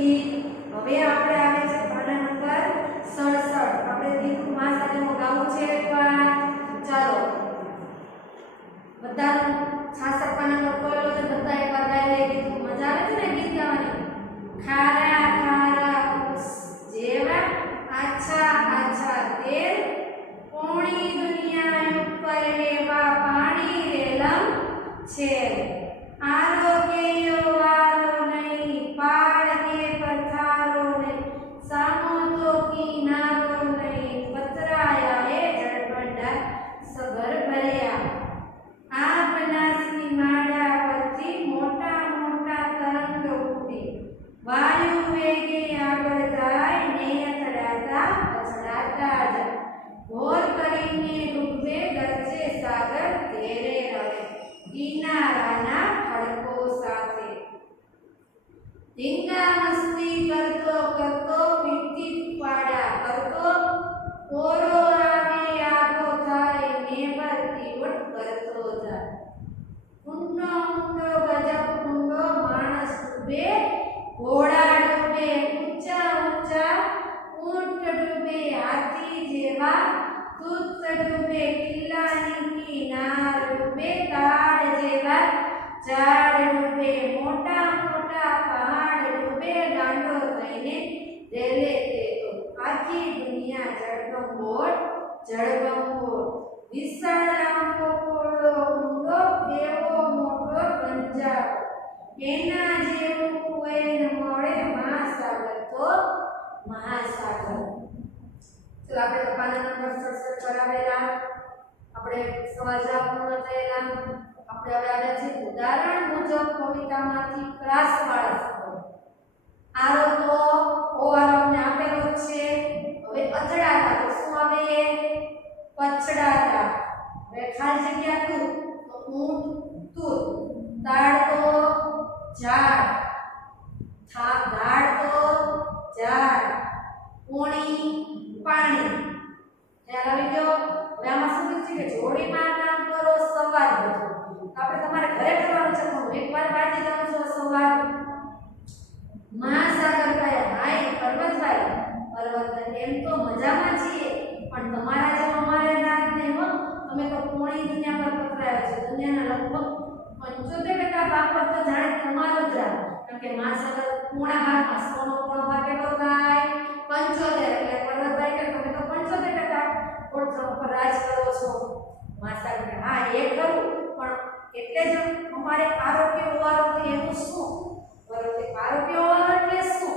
ગીત. હવે આપણે આવે છે પાના નંબર 67. આપણે ગીત માં સાથે ગાવું છે એકવાર. ચાલો બધા 66 પાના પર ખોલો તો બધા એકવાર ગાઈ લે. ગીત મજા આવે છે ને ગીત ગાવાની. ખારા ખારા ઉસ જેવા આછા આછા તેલ, પોણી દુનિયા ઉપર એવા પાણી રેલમ છે. આરોગ્ય વારો નહીં, પાર કે પથારો નહીં, સામો તો કિનારો નહીં, પતરાયા એ જળબંડા સગર ભર્યા. આ બનાસની માળા પરથી મોટા મોટા તરંગ ઉઠે, વાયુ વેગે આગળ જાય ને અથડાતા પછડાતા જાય. ઘોર કરીને ડૂબે ગરજે સાગર, ઘેરે રવે કિનારાના ખડકો સાથે. ધીંગા મસ્તી કરતો કરતો પીઠી પાડા કરતો, કોરો આવે આખો થાય ને ભરતી ઉઠ કરતો જાય. ઊંડો ઊંડો ગજબ ઊંડો માણસ ડૂબે, ઘોડા ડૂબે ઊંચા ઊંચા, ઊંટ ડૂબે હાથી જેવા, તૂત ડૂબે કિલ્લાની કિનાર ડૂબે, તાડ જેવા ઝાડ ડૂબે, મોટા મોટા પહાડ ડૂબે, ગાંડો થઈને રેલે તે તો. આખી દુનિયા જળબંબોળ જળબંબોળ, વિશાળ લાંબો પોળો ઊંડો, એવો મોટો પંજાબ, એના જેવું કોઈ ન મળે મહાસાગર તો મહાસાગર. તો આપણે પાના નંબર 67 પર આવેલા. આપણે સમાજના પૂર્ણ થયેલા. આપણે હવે આવ્યા છે ઉદાહરણ મુજબ કવિતામાંથી પ્રાસવાળા શબ્દો. આરો તો ઓવારો ને આપેલો છે. હવે અચડાતા તો શું આવે? પછડાતા. હવે ખાલી જગ્યા તું તો ઊંટ તું, તાડ તો ઝાડ, ધાડ તો ઝાડ, પોણી પાણી. ખ્યાલ આવી ગયો? હવે આમાં શું છે કે જોડીમાં કામ કરો, સંવાદ કરો. આપણે તમારે ઘરે કરવાનું છે પણ એકવાર વાંચી દઉં છો સંવાદ. મહાસાગર કયા? હાય પર્વતભાઈ. પર્વતભાઈ એમ તો મજામાં છીએ પણ તમારા જેમ અમારે રાત ને હો, તમે તો પૂર્ણી દુનિયા પર પથરાયા છો. દુનિયાના લગભગ 75% બાબત તો જાણે તમારો જ રાત. કારણ કે મહાસાગર પૂર્ણા ભાગમાં સોનો પૂર્ણ ભાગ કેટલો થાય? 75. એટલે પર્વતભાઈ કે તમે તો 75% કોટ પર રાજ કરો છો. મહાસાગર હા એ ખરું પણ એટલે જ અમારે આરોગ્ય ઓવારો તો એવું શું? બરોબર, આરોગ્ય ઓવારો એટલે શું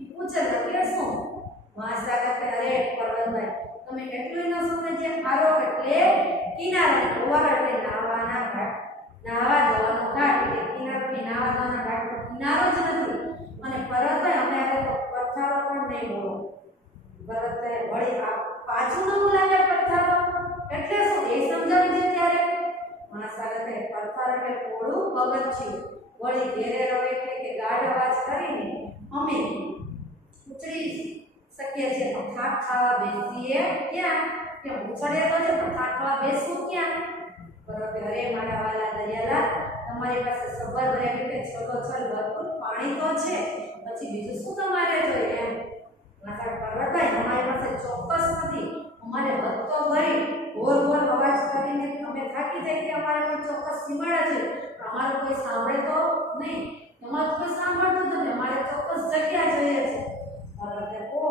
એ પૂછે એટલે શું? મહાસાગર કે અરે પર્વતભાઈ તમે એટલું ન સમજે. આરોગ્ય એટલે કિનારો, ઓવારો એટલે નાહવાના ઘાટ, નાહવા જવાનો ઘાટ. એટલે કિનારોની નાહવા જવાના ઘાટ કિનારો જ નથી. અને પર્વતભાઈ અમે આ લોકો પથ્થરો પણ નહીં બોલો. પર્વતભાઈ વળી પાછું ન બોલાવે પથ્થરો એટલે શું એ સમજાવી દે ત્યારે. મહાસાગર કહે પથ્થર એટલે પોળું પગથિયું, વળી ઘેરે રવે કે ગાઢ અવાજ કરીને અમે ઉછળી શકીએ છીએ પણ થાક ખાવા બેસીએ ક્યાં? કે ઉછળે તો છે પણ થાક ખાવા બેસવું ક્યાં? બરોબર. અરે મારા વાલા દયાલા તમારી પાસે સબર રહેવી કે છલોછલ ભરપૂર પાણી તો છે, પછી બીજું શું તમારે જોઈએ એમ? મારા પર્વતભાઈ અમારી પાસે ચોક્કસ નથી. અમારે ભક્તો ભરી ઘોર ઘોર અવાજ કરીને અમે થાકી જાય કે અમારે પણ ચોક્કસ સીમાડા છે પણ અમારું કોઈ સાંભળે તો નહીં. તમારું કોઈ સાંભળતું જ નથી. અમારે ચોક્કસ જગ્યા જોઈએ છે. પર્વતભાઈ ઓ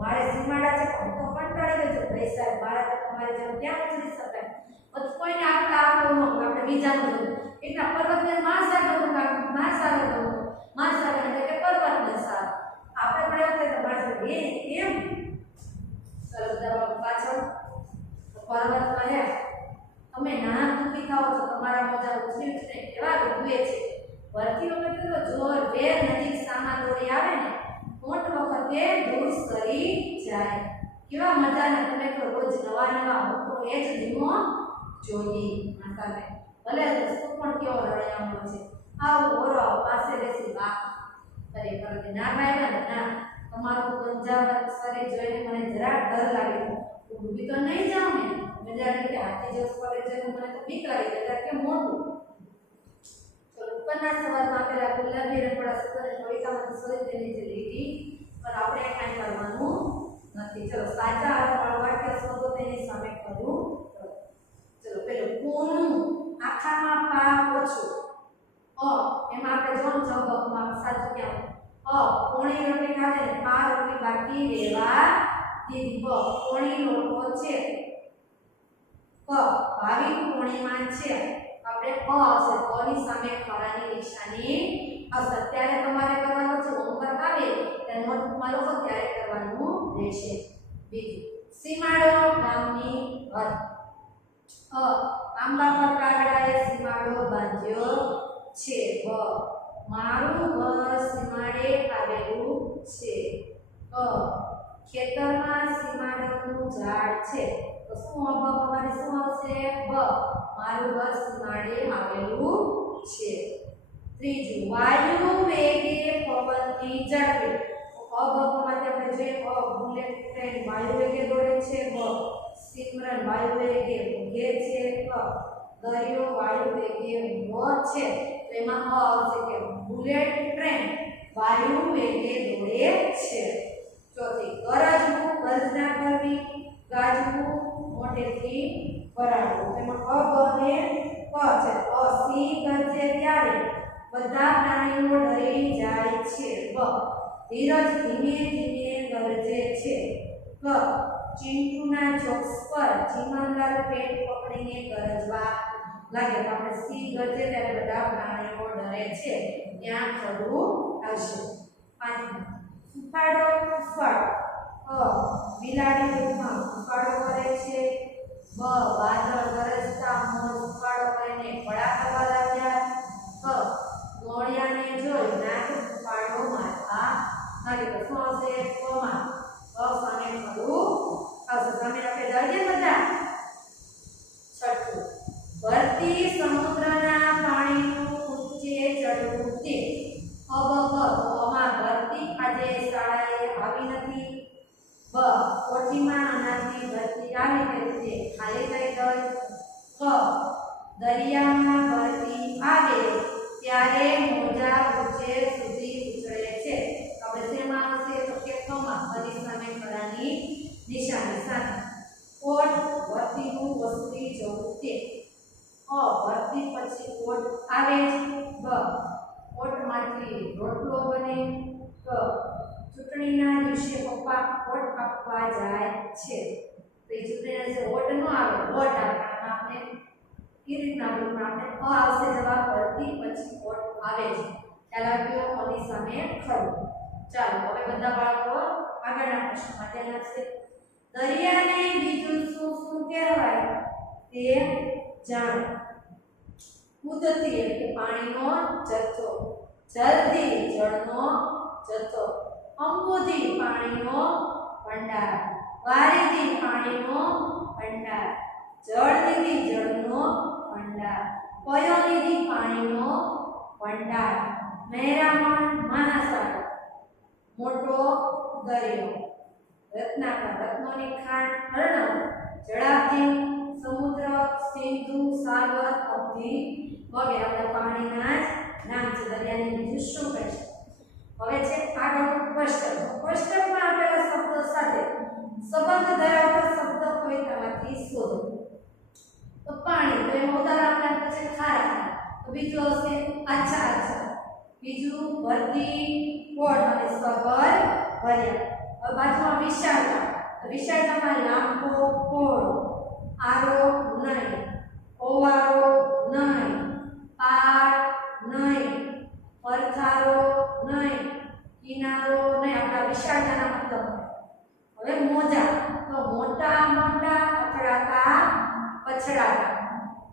મારે સીમાડા છે પણ હું તો કંટાળી ગયો છું. ભાઈ સાહેબ મારા તો તમારે જેમ ક્યાં ઉછળી શકાય? પછી કોઈને આપણે આપણું આપણે બીજાનું જોયું. એટલા પર્વતને મહાસાગરનું કામ, મહાસાગરનું મહાસાગર એટલે કે પર્વતને સાર. આપણે પણ એવું થાય તો મહાસાગર એમ. ચલો જવાબ પાછળ. પર્વતમાં હે તમે નાના દુખી થાઓ છો, તમારા મોજા ઉછળી ઉછળીને કેવા ડૂબે છે. ભરતી વખતે તો જોર વેર નજીક સામા દોડી આવે ને મોટ વખતે દૂર સરી જાય. કેવા મજાના તમે તો રોજ નવા નવા હોતો એ જ ધીમો જોઈએ. માતાને ભલે રસ્તો પણ કેવો રળિયામણો છે. આવો ઓરો પાસે બેસી વાત કરે કરે. ના ભાઈ ના તમારું ગંજાવત શરીર જોઈને મને જરાક ડર લાગે. હું ડૂબી તો નહીં જાઉં ને? મજા કે હાથી જેવું શરીર જોઈને મને તો બીક લાગે. એટલે કે મોટું ઉપરના સવાલમાં આપેલા ગુલાબી રંગવાળા સૂત્રને કવિતામાંથી શોધી તેની સાચું ક્યાં પોણી રોટલી ખાધે ને 5 રોટલી બાકી રહેવા દીધી. પોણી લોટો છે. ભાવિ પોણીમાં છે. આપણે હશે ની સામે ખરાની નિશાની હશે. ત્યારે તમારે કરવાનું છે હોમવર્ક આવે ત્યારે નોટબુકમાં લખો ત્યારે કરવાનું રહેશે. બીજું સીમાડો ગામની હદ. આંબા પર કાગડાએ સીમાડો બાંધ્યો છે. મારું ઘર સીમાડે આવેલું છે. ખેતરમાં સીમાડાનું ઝાડ છે. તો શું અમારે શું આવશે? મારું ઘર સીમાડે આવેલું છે. ત્રીજું વાયુ વેગે પવનની ઝડપે. માટે આપણે જોઈએ બુલેટ ટ્રેન વાયુ વેગે દોડે છે. સિમરન વાયુ વેગે ઉગે છે. દરિયો વાયુ વેગે ઊભો છે. તો એમાં આવશે કે બુલેટ ટ્રેન વાયુ વેગે દોડે છે. ચોથી ગરજવું ગર્જના કરવી, ગાજવું મોટેથી વરાળવું. એમાં અને છે. સિંહ ગરજે ત્યારે બધા પ્રાણીઓ ડરી જાય છે. ધીરજ ધીમે ધીમે ગરજે છે. ચિંટુના જોક્સ પર ચીમનલાલ પેટ પકડીને ગરજવા લાગે. તો આપણે સિંહ ગરજે ત્યારે બધા પ્રાણીઓ ડરે છે. ત્યાં ખરું આવશે. પાંચમું ફૂફાડો ફૂફાડો. બિલાડી દૂધમાં ફૂફાડો કરે છે. વાદળ ગરજતા મોર ફૂફાડો કરીને પડા કરવા લાગ્યા. ગોળિયાને જોઈ નાક ફૂફાડો મારવા લાગે. તો શું આવશે? કોમાં સામે ખરું આવશે. સામે આપણે જઈએ બધા. છઠ્ઠું ભરતી સમુદ્રના પાણીનું ઊંચે ચડવું તે. ભરતી આજે શાળાએ આવી નથી. કોઠીમાં અનાજની ભરતી આવી તે ખાલી થઈ ગઈ. દરિયામાં ભરતી આવે ત્યારે મોજા ઊંચે સુધી ઉછળે છે. હવે શેમાં આવશે? તો કે ભરી સામે ખરાની નિશાની સાથે. કોટ ભરતીનું વસતી જવું તે. ભરતી પછી કોટ આવે છે. કોટમાંથી રોટલો બને. ચૂંટણીના દિવસે પપ્પા વોટ આપવા જાય છે. તો એ ચૂંટણીના દિવસે વોટ ન આવે, વોટ આપવાના આપણે એ રીતના બોલવું. આપણે આવશે જવાબ ભરતી પછી વોટ આવે છે. ખ્યાલ આવ્યો? કોની સામે ખરું. ચાલો હવે બધા બાળકો આગળના પ્રશ્નમાં ધ્યાન આપશે. દરિયાને બીજું શું શું કહેવાય તે જાણો. કુદરતી એટલે પાણીનો જથ્થો. જલ્દી જળનો જથ્થો. અંબુધી પાણીનો ભંડાર. વારીધી પાણીનો ભંડાર. જળનિધિ જળનો ભંડાર. પયોનિધિ પાણીનો ભંડાર. મહેરામણ મહાસાગર મોટો દરિયો. રત્નાકર રત્નોની ખાણ. અર્ણવ જળાબ્ધિ સમુદ્ર સિંધુ સાગર અબ્ધિ વગેરે આપણા પાણીના જ નામ છે. દરિયાને બીજું શું કહે છે? હવે છે આગળ ક્વેશ્ચન. ક્વેશ્ચનમાં આપેલા શબ્દો સાથે સંબંધ ધરાવતા શબ્દ કોઈ તેમાંથી શોધો. તો પાણી, તો એનું ઉદાહરણ આપણે આપે છે ખારા. તો બીજું હશે આછા આછા. બીજું ભરતી કોડ અને સગર ભર્યા. હવે બાજુમાં વિશાળતા. તો વિશાળતામાં લાંબો કોડ, આરો નહીં, ઓવારો નહીં, પાર નહીં, પરથારો નહીં, કિનારો નહીં. આપણા વિશાળતાના મતલબ. હવે મોજા. તો મોટા મોટા અથડાતા પછડાતા.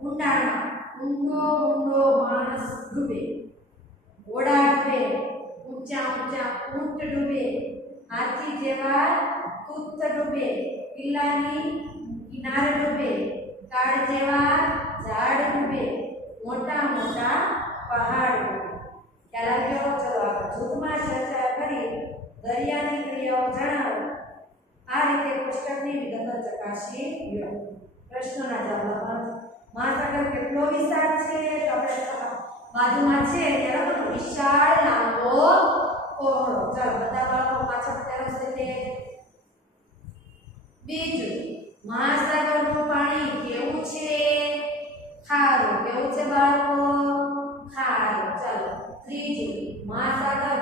ઊંડાણમાં ઊંડો ઊંડો માણસ ડૂબે. ઘોડા ડૂબે. ઊંચા ઊંચા ઊંટ ડૂબે. હાથી જેવા કૂત ડૂબે. કિલ્લાની કિનારે ડૂબે. કાળ જેવા ઝાડ ડૂબે. મોટા મોટા પહાડ ડૂબે. ખ્યાલ આવ્યો? ચલો આપણે જૂથમાં ચર્ચા કરી દરિયાની ક્રિયાઓ જણાવો. આ રીતે કોષ્ટકની વિગતો ચકાસી લ્યો. પ્રશ્નોના જવાબ. મહાસાગર કેટલો વિશાળ છે? તો આપણે બાજુમાં છે ત્યારે વિશાળ લાંબો પહોળો. ચાલો બધા બાળકો પાછળ તરફ છે. બીજું મહાસાગરનું પાણી કેવું છે? ખારું. કેવું છે બાળકો? ખારું. ચાલો ત્રીજું મહાસાગર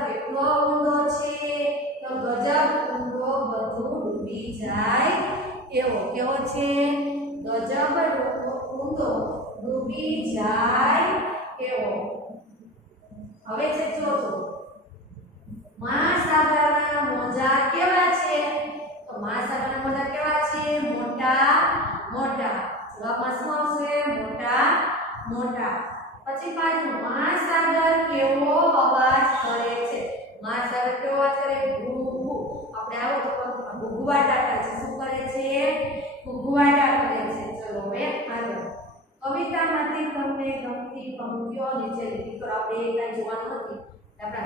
એવો કેવો છે ગજબ ઊંડો ડૂબી જાય એવો. હવે છે ચોથું મહાસાગરના મોજા કેવા છે? તો મહાસાગરના મોજા કેવા છે? મોટા મોટા. જવાબમાં શું આવશે? મોટા મોટા. પછી પાછું મહાસાગર કેવો અવાજ કરે છે? મહાસાગર કેવો અવાજ કરે? ઘૂ ઘૂ. આપણે આવો તો ઘૂઘવાટા કરે છે. શું કરે છે? ઘૂઘવાટા કરે છે. ચલો હવે આગળ. કવિતામાંથી તમને ગમતી પંક્તિઓ નીચે લીટી કરો. આપણે એકલા જોવાનું નથી. આપણે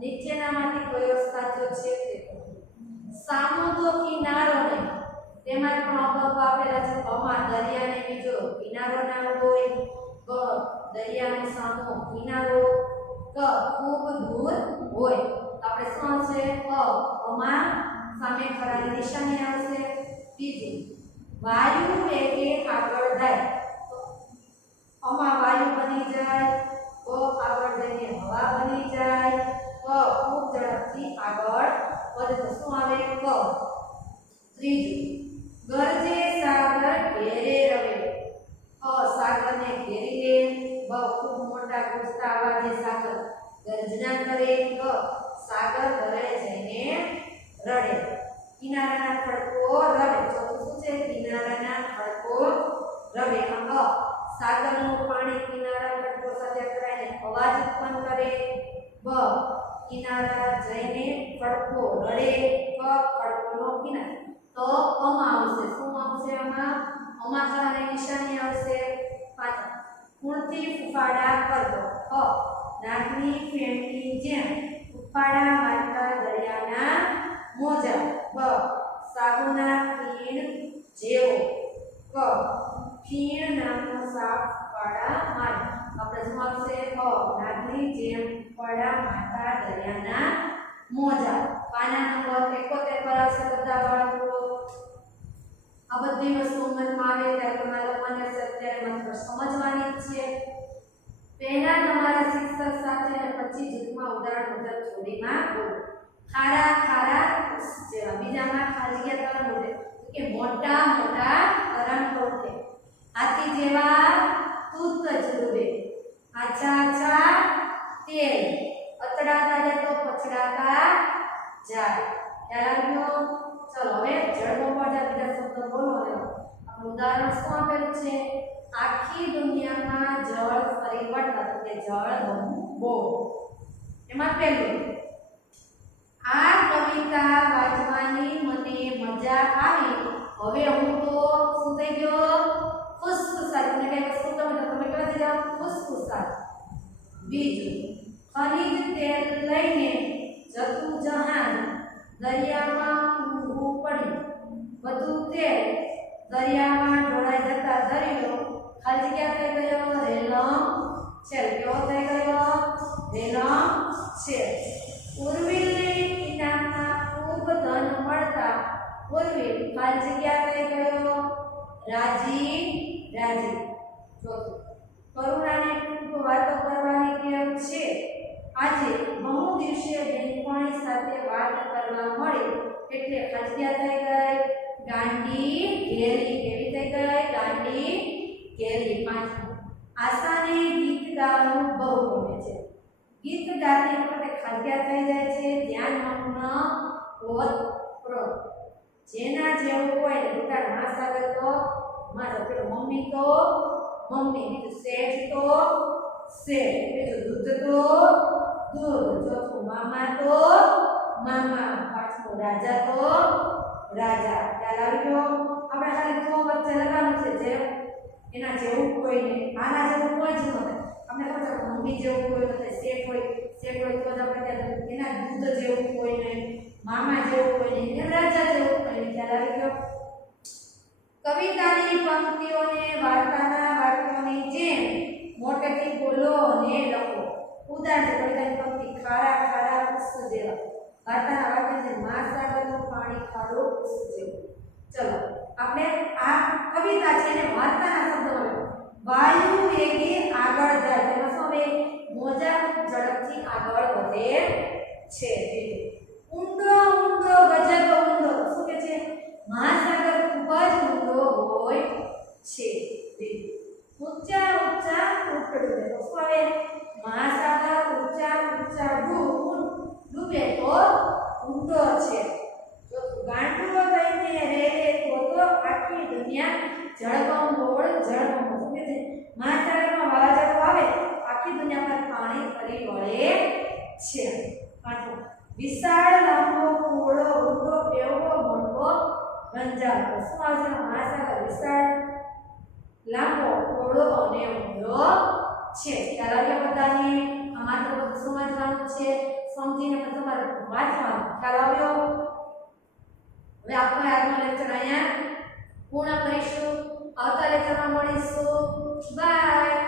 નીચેનામાંથી કયો સાચો છે તે કહો. સામો તો કિનારો નહીં. તેમાં પણ અપવાદ આપેલા છે. કમા દરિયાને બીજો કિનારો ના હોય. ક દરિયાનો સામો કિનારો. ક ખૂબ દૂર હોય. આપણે શું આવશે? કમા સામે ખરાની નિશાની આવશે. બીજું વાયુ વેગે આગળ જાય. અમા વાયુ બની જાય. ક આગળ જઈને હવા બની જાય. ક ખૂબ ઝડપથી આગળ વધે તો શું આવે? ક. ત્રીજું ગરજે સાગર ઘેરે રવે. સાગરને ઘેરી લે. બ ખૂબ મોટા ગુંજતા અવાજે સાગર ગર્જના કરે. ગ સાગર ઘરે જઈને રડે. કિનારાના ખડકો રવે. ચોથું શું છે? કિનારાના ખડકો રવે. સાગરનું પાણી કિનારા ખડકો સાથે ટકરાઈને અવાજ ઉત્પન્ન કરે. બ કિનારા જઈને ખડકો રડે. ક ખડકોનો કિનારો. તો કમાં આવશે. શું આવશે આમાં? અમાખરાની નિશાની આવશે. પાછળ ખૂણથી ફૂફાડા કરતો. નાગની ફેણની જેમ ફૂફાડા મારતા દરિયાના મોજા. બ સાબુના ખીણ જેવો. ક ખીણ નામનો સાપ ફૂફાડા મારે. આપણે શું આવશે? નાગની જેમ ફૂફાડા મારતા દરિયાના મોજા. પાના નંબર 71 પર આવશે બધા બાળકો. આ બધી વસ્તુ મનમાં આવે ત્યારે તમારે લખવાની હશે. અત્યારે માત્ર સમજવાની છે. પહેલા તમારા શિક્ષક સાથે અને પછી જૂથમાં ઉદાહરણ મુજબ જોડીમાં બોલો. ખારા ખારા જેવા. બીજામાં ખાલી જગ્યા તરંગ ઉડે કે મોટા મોટા તરંગ ઉડે. હાથી જેવા તૂત જ ડૂબે. આછા આછા તેલ અથડાતા જાય તો પછડાતા જાય. ખ્યાલ આવ્યો? ચલો હવે જળનો બીજા શબ્દો બોલો. આપણું ઉદાહરણ શું આપેલું છે? આખી દુનિયામાં જળ ફરી વળતા. તો કે જળ બહુ. એમાં પહેલું આ કવિતા વાંચવાની મને મજા આવી. હવે હું તો શું થઈ ગયો? ખુશખુશાલ. તમને કઈ વસ્તુ ગમે તો તમે કેવા થઈ જાવ? ખુશખુશાલ. બીજું ખનિજ તેલ લઈને જતું જહાન દરિયામાં ઊંઘવું પડ્યું. બધું તેલ દરિયામાં ઢોળાઈ જતા દરિયો ખાલી જગ્યા થઈ ગયો? રેલમ છેલ. કેવો થઈ ગયો? રેલમ છેલ. ઉર્વિલને ઇનામમાં ખૂબ ધન મળતા ઉર્વિલ ખાલી જગ્યા થઈ ગયો? રાજી રાજી. ચોથું કરુણાને ખૂબ વાતો કરવાની ટેવ છે. આજે બહુ દિવસે બેનપણી સાથે વાત કરવા મળી એટલે ખાલી જગ્યા થઈ ગઈ? ગાંડી ઘેરી. કેવી થઈ ગઈ? ગાંડી ઘેરી. પાંચમું આશાને ગીત ગાવાનું બહુ ગમે છે. ગીત ગાતી વખતે ખાલી થઈ જાય છે? ધ્યાન મગ્ન ઓત પ્રોત. જેના જેવું હોય ને બેટા મહાસાગર તો મારો પેલો મમ્મી તો મમ્મી. બીજું શેઠ તો શેઠ. બીજું દૂધ તો દૂધ. ચોથું મામા તો મામા. પાંચમું રાજા તો રાજા. ખ્યાલ આવ્યો? આપણે ખાલી તો વચ્ચે લગાવવાનું છે. જે એના જેવું કોઈ નહીં. આના જેવું કોઈ જ નથી. આપણે ખબર છે મમ્મી જેવું કોઈ નથી. શેઠ હોય તો જ આપણે એના દૂધ જેવું કોઈ નહીં. મામા જેવું કોઈ નહીં. રાજા જેવું કોઈ નહીં. ખ્યાલ આવી ગયો? કવિતાની પંક્તિઓને વાર્તાના વાક્યોની જેમ મોટેથી બોલો અને લખો. ઉદાહરણ કવિતાની પંક્તિ ખારા ખારા પુષ્પ જેવા. વાર્તાના વાક્ય છે મહાસાગરનું પાણી ખારું પુષ્પ જેવું. ચલો આપણે આ કવિતા છે ને વાર્તાના શબ્દોમાં વાયુ વેગે આગળ જાય. તેમાં શું હવે? મોજા ઝડપથી આગળ વધે છે. ઊંડો ઊંડો ગજબ ઊંડો. શું કે છે? મહાસાગર ખૂબ જ છે ઊંચા ઊંચા ઊંટ ડૂબે તો શું આવે મહાસાગર ઊંચા ઊંચા ડૂબે તો ઊંડો છે જો ગાંડુઓ થઈને રેલે તો આખી દુનિયા જળબંબોળ શું કે છે મહાસાગરમાં વાવાઝોડું આવે આખી દુનિયા પર પાણી ફરી વળે છે પાછો વિશાળ લાંબો પહોળો ઊંડો એવો મોટો બંજારો શું આવશે મહાસાગર વિશાળ લાંબો પહોળો અને ઊંડો છે ખ્યાલ આવ્યો બધાને આમાં તો બધું સમજવાનું છે સમજીને પછી તમારે વાંચવાનું ખ્યાલ આવ્યો હવે આપણે આજનો લેક્ચર અહીંયા પૂર્ણ કરીશું આવતા લેક્ચરમાં મળીશું બાય